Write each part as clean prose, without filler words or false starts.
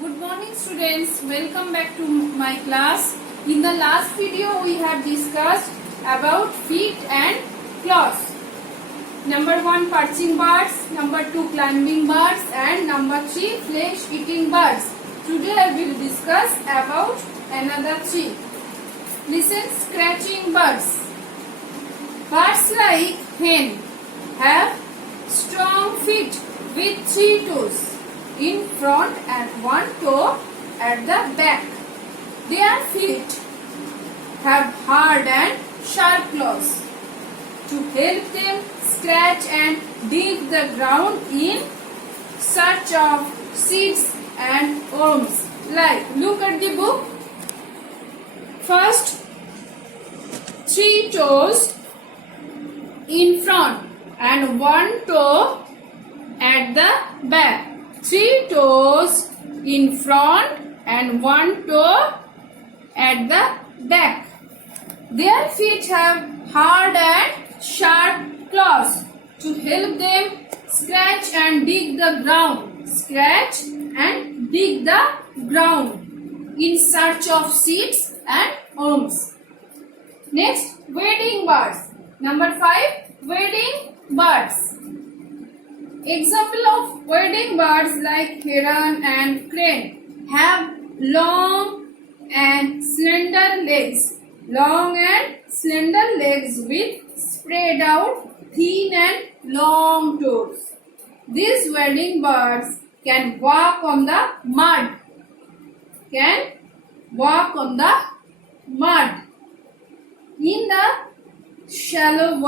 Good morning students, welcome back to my class. In the last video we have discussed about feet and claws. Number 1 perching birds, number 2 climbing birds and number 3 flesh eating birds. Today I will discuss about another 3. Listen, scratching birds. Birds like hen have strong feet with 3 toes in front and 1 toe at the back. Their feet have hard and sharp claws to help them scratch and dig the ground in search of seeds and worms. Like, look at the book. First, 3 toes in front and 1 toe at the back. 3 toes in front and 1 toe at the back. Their feet have hard and sharp claws to help them scratch and dig the ground. Scratch and dig the ground in search of seeds and worms. Next, wading birds. Number 5, wading birds. Example of wading birds like heron and crane have long and slender legs. Long and slender legs with spread out thin and long toes. These wading birds can walk on the mud. In the shallow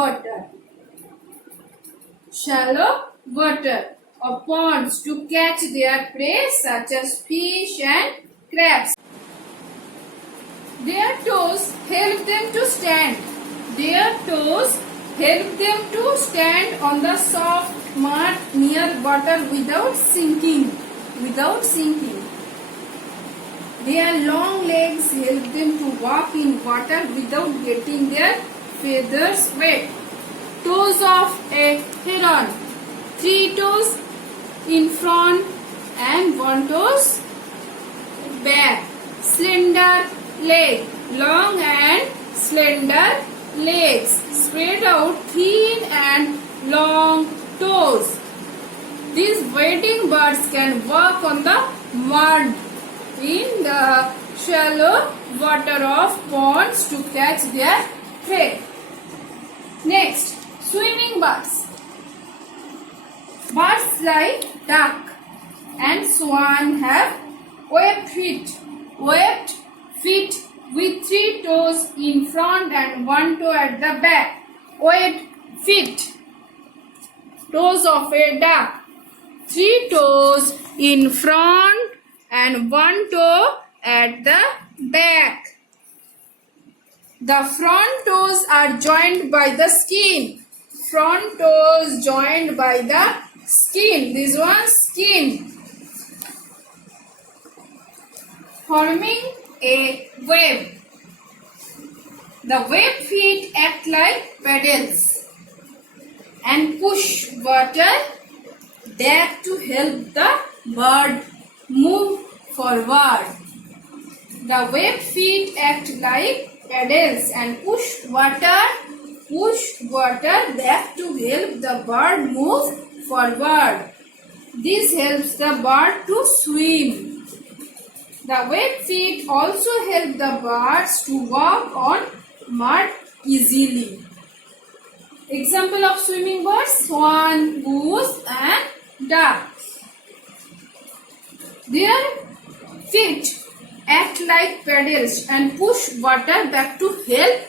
water or ponds to catch their prey such as fish and crabs. Their toes help them to stand. On the soft mud near water without sinking. Their long legs help them to walk in water without getting their feathers wet. Toes of a heron. 3 toes in front and 1 toes back. Slender leg. Long and slender legs. Spread out thin and long toes. These wading birds can walk on the mud in the shallow water of ponds to catch their prey. Next, swimming birds. Birds like duck and swan have webbed feet with 3 toes in front and 1 toe at the back. Webbed feet. Toes of a duck. 3 toes in front and 1 toe at the back. The front toes are joined by the skin. Front toes joined by the skin. This one skin. Forming a web. The web feet act like paddles and push water back to help the bird move forward. The web feet act like paddles and push water back to help the bird move forward. This helps the bird to swim. The web feet also help the birds to walk on mud easily. Example of swimming birds: swan, goose and duck. Their feet act like paddles and push water back to help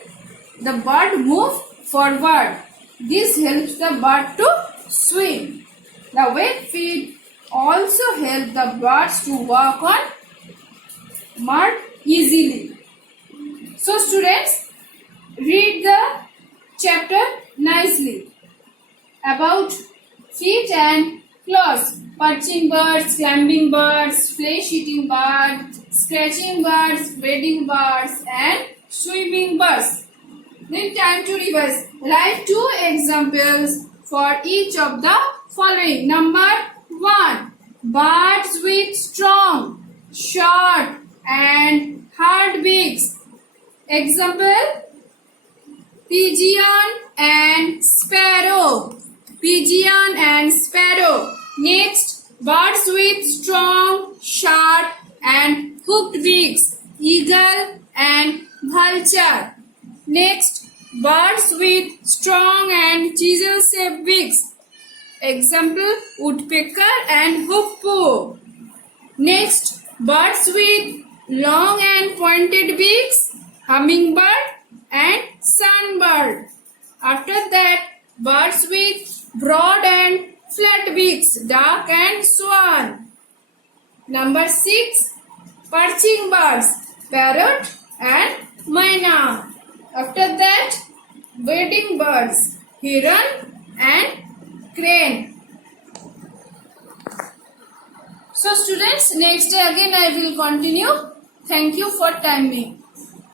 the bird move forward. This helps the bird to swim. The web feet also help the birds to walk on mud easily. So students, read the chapter nicely about feet and claws. Perching birds, climbing birds, flesh-eating birds, scratching birds, wading birds and swimming birds. Then time to revise. Write 2 examples for each of the following. Number 1. Birds with strong short and hard beaks. Example, pigeon and sparrow. Pigeon and sparrow. Next, birds with strong, sharp and hooked beaks. Eagle and vulture. Next, birds with strong and chisel-shaped beaks. Example, woodpecker and hoopoe. Next, birds with long and pointed beaks. Hummingbird and sunbird. After that, birds with broad and flat beaks. Duck and swan. Number 6, perching birds. Parrot and myna. After that, wading birds. Heron and crane. So students, next day again I will continue. Thank you for timing.